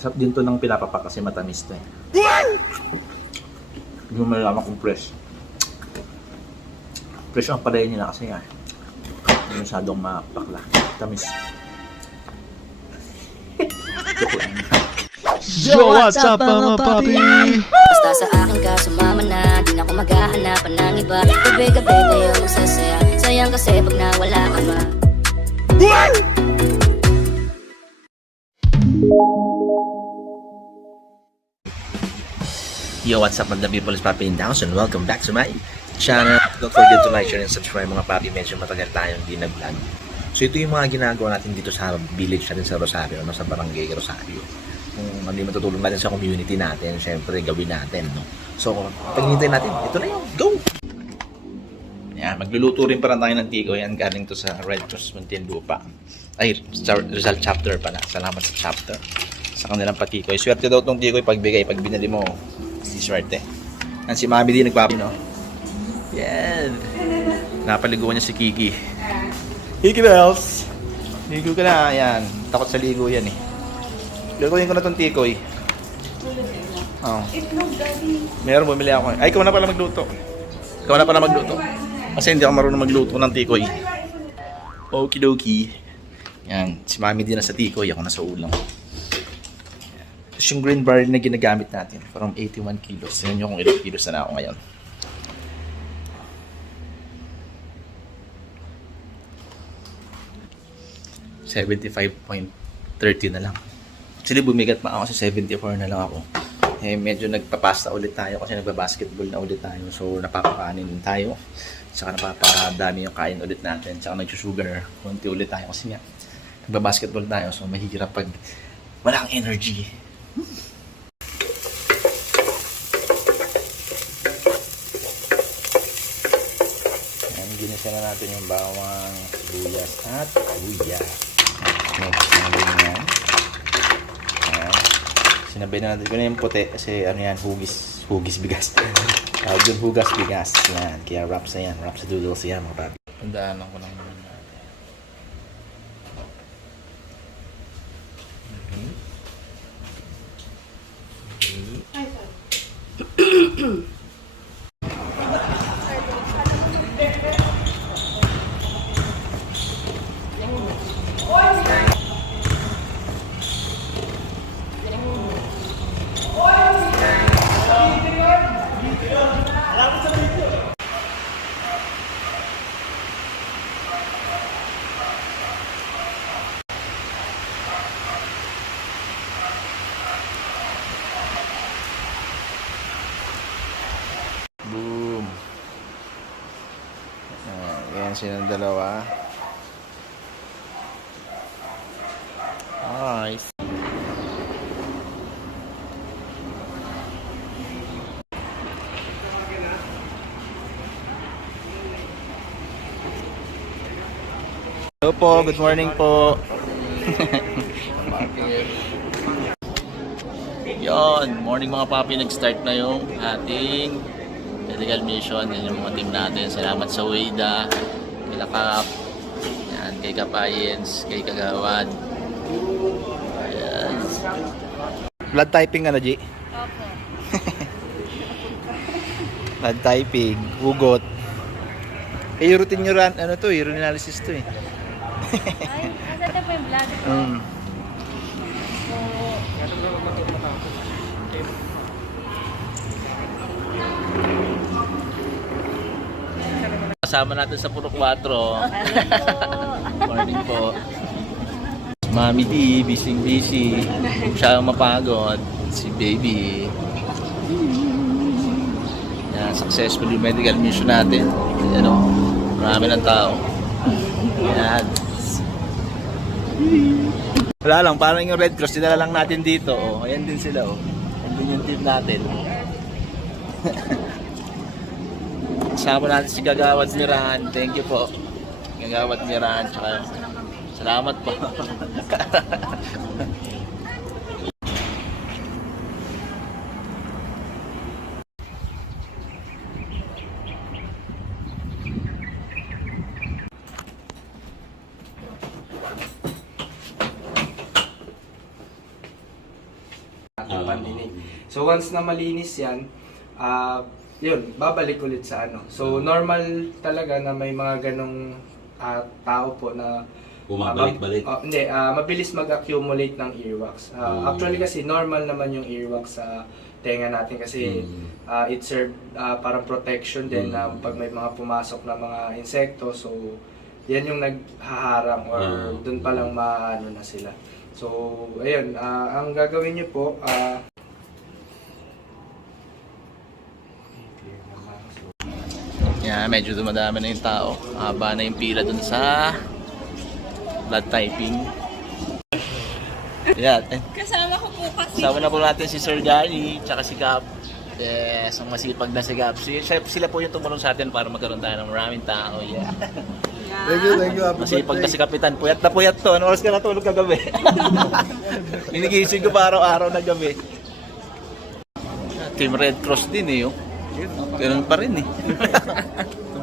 Masarap din to ng pinapapak kasi matamis to eh. Hindi mo malalaman kung fresh. Fresh ang palaya nila kasi yan. Hindi masyadong mapakla. Tamis. Yo, what's up mga papi? Basta sa akin ka sumama na, di na ako maghahanapan ng iba. Gabi-gabi tayo magsasaya, sayang kasi pag nawala ka ba. Yo, what's up mga people, it's Papi in the house and welcome back to my channel. Don't forget to like, share, and subscribe mga papi. Medyo matagal tayong hindi nag-vlog. So ito yung mga ginagawa natin dito sa village natin sa Rosario, no? Sa barangay Rosario. Kung ano yung matutulong natin sa community natin, syempre gawin natin, no? So paghintay natin, ito na yun, go! Yan, magluluto rin para tayo ng tiko. Yan, galing to sa Red Cross Muntinlupa. Ay, Rizal chapter pala. Salamat sa chapter sa kanilang patikoy. Swerte daw itong tikoy pagbigay. Pag binili mo, si swerte. Yan, si Mami din nagpapi, no? Yan. Napaligo niya si Kiki. Kiki Bells! Ligo ka na. Yan. Takot sa ligo yan eh. Lutuin ko na itong tikoy. Oh. Meron, bumili ako. Ay, ikaw na pala magluto. Ikaw na pala magluto. Kasi hindi ako marunong magluto ng tikoy. Okidoki. Yan. Si Mami din na sa tikoy. Ako na sa ulam. Tapos yung green barley na ginagamit natin. From 81 kilos. Yan yung kung ilang kilos na ako ngayon. $75.30 na lang. Actually, bumigat pa ako kasi 74 na lang ako. Eh, medyo nagpapasta ulit tayo kasi nagbabasketball na ulit tayo. So, napapakanin din tayo. Saka napapadami yung kain ulit natin. Saka nagsusugar. Konti ulit tayo kasi nga nagbabasketball tayo. So, mahirap pag walang energy. Ayan, ginisa na natin yung bawang, sibuyas at luya. Sinabay na yan. Ayan. Sinabay na natin ko na yung puti kasi ano yan, hugis bigas. Tawag yung hugas bigas. Yan. Kaya wraps na yan. Wraps sa noodles yan mga papi. Tandaan ko lang naman natin. Boom. Ayan silang dalawa. Nice. Hello po, good morning po. Yon, morning mga papi, nag-start na yung ating medical mission. Yan yung mga team natin. Salamat sa Ueda, kay Lakap, yan, kay Kapayens, kay Kagawad. Ayan. Blood typing ka na, G? Opo. Blood typing, ugot. Eh, routine nyo ran, ano to, urine analysis to eh. Ay, asa po yung blood ko? Kasama natin sa Puro 4. Morning po. Mami D, busy. Siya ang mapagod. Si baby. Yan, successful yung medical mission natin. Yan o, marami ng tao. Yan. Wala lang, parang yung Red Cross, dinala lang natin dito. Oh, ayan din sila. Oh. Ayan din yung team natin. Kasama natin si Gagawad Miran. Thank you po. Gagawad Miran. Tsaka, salamat po. pandinig. So once na malinis yan, yun, babalik ulit sa ano. So normal talaga na may mga ganong tao po na Bumabalik-balik. mabilis mag-accumulate ng earwax. Actually kasi normal naman yung earwax sa tenga natin kasi it serve parang protection din na pag may mga pumasok na mga insekto. So yan yung naghaharang or dun pa lang maano na sila. So ayun, ang gagawin niyo po Yeah, medyo dumadami na yung tao. Haba na yung pila dun sa blood typing. Yeah. Kasama ko po kasi. Kasama na po natin si Sir Gary, tsaka si Cap. Yes, ang masipag na si Cap. Sila po yung tumulong sa atin para magkaroon tayo ng maraming tao. Yeah. Thank you. Happy Masipag na birthday. si Kapitan. Puyat na puyat to. Ano oras ka natulog kagabi? Inigising ko pa araw-araw na gabi. Team Red Cross din eh. Oh. Ganun pa rin eh.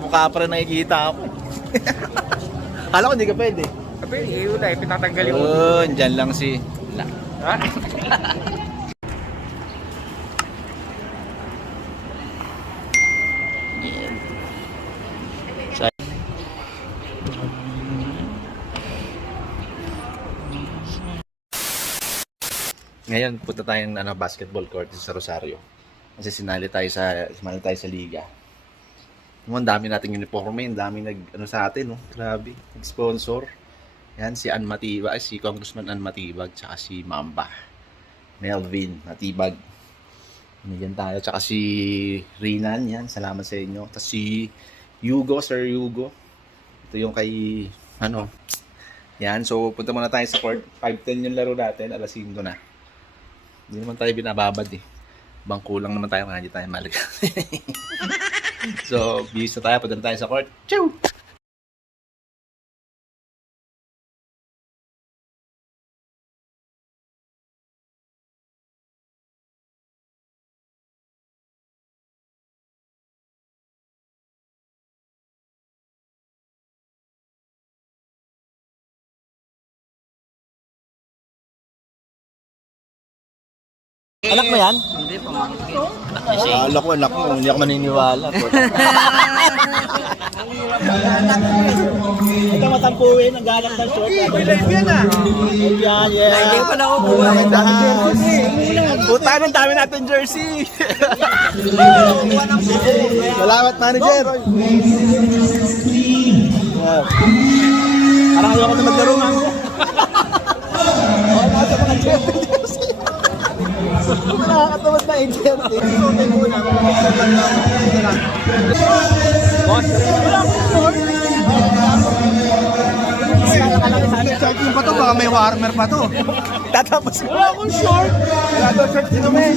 Mukha pa rin nakikita ako. Kala ko hindi ka pwede. Kapag wala, pinatanggal Oh, dyan lang si... Yan. Ngayon, punta tayong basketball court sa Rosario. Kasi sinali tayo sa liga. Ang dami nating uniforme, ang dami sa atin, no? Grabe, nag-sponsor. Yan, si Ann Matibag, si Congressman Ann Matibag, tsaka si Mamba. Melvin Matibag. Yan tayo, tsaka si Rinan, yan, salamat sa inyo. Tapos si Hugo, Sir Hugo. Ito yung kay, yan, so punta muna tayo sa court. 5:10 yung laro natin, alas 5 na. Hindi naman tayo binababad eh. Bangko lang naman tayo, kaya hindi tayo malaga. So, bis na tayo, punta na tayo sa court. Ciao! Anak mo yan? Hindi, pamangkin. Anak mo. Hindi ako maniniwala. Ito matampuin, ang galak ng short. Live yan ah. Yan, yeah. Hindi pa na ako buha. Puta, ang dami natin jersey. Salamat, manager. Parang ayaw ko na maglaro nga. Oo, nasa mga jersey. Nakakatawad na Indian. Charging pa to, baka may warmer pa to. Tatapos ko. Wala akong short. Wala daw short din naman.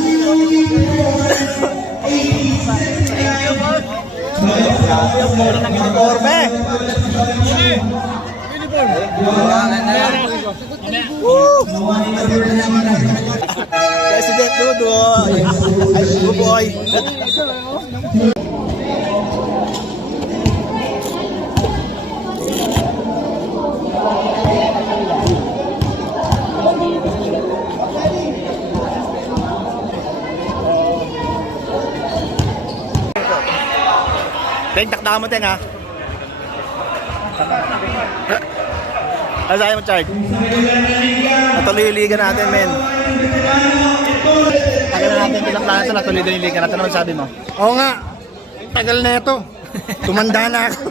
Mura ng uniforme. President Dudo. Ay, good boy. Teng, takda mo, Teng, ha? Ano sa'yo mo, Chard? Natuloy yung liga natin, men. Tagal na natin pinaklaan ito, natuloy din yung liga natin. Ano sabi mo? Oo nga. Tagal na ito. Tumanda na ako.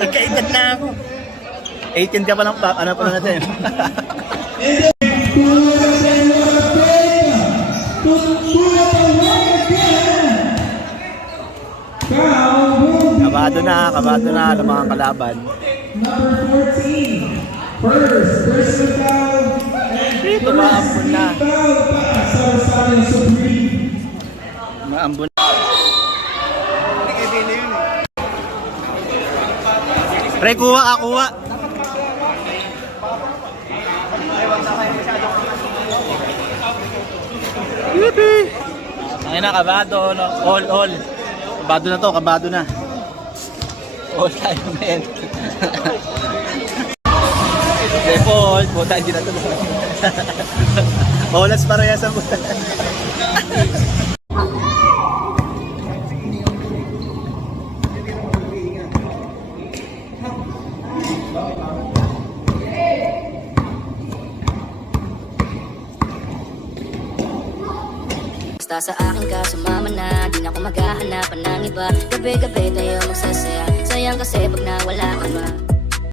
Nagkaedad na ako. 18 ka pa lang, ano pa natin? Kabado na ang mga kalaban. Dito maambon na. Maambon na. Pre, kuha. Yippee! Ay na, kabado, no? All. Kabado na. All tayo, men. Default, buta, hindi na ito. Oh, let's parehasan mo. Basta sa akin ka sumama na, di na ako maghahanapan ng iba. Gabi-gabi tayo magsasaya, sayang kasi pag nawala ka ba.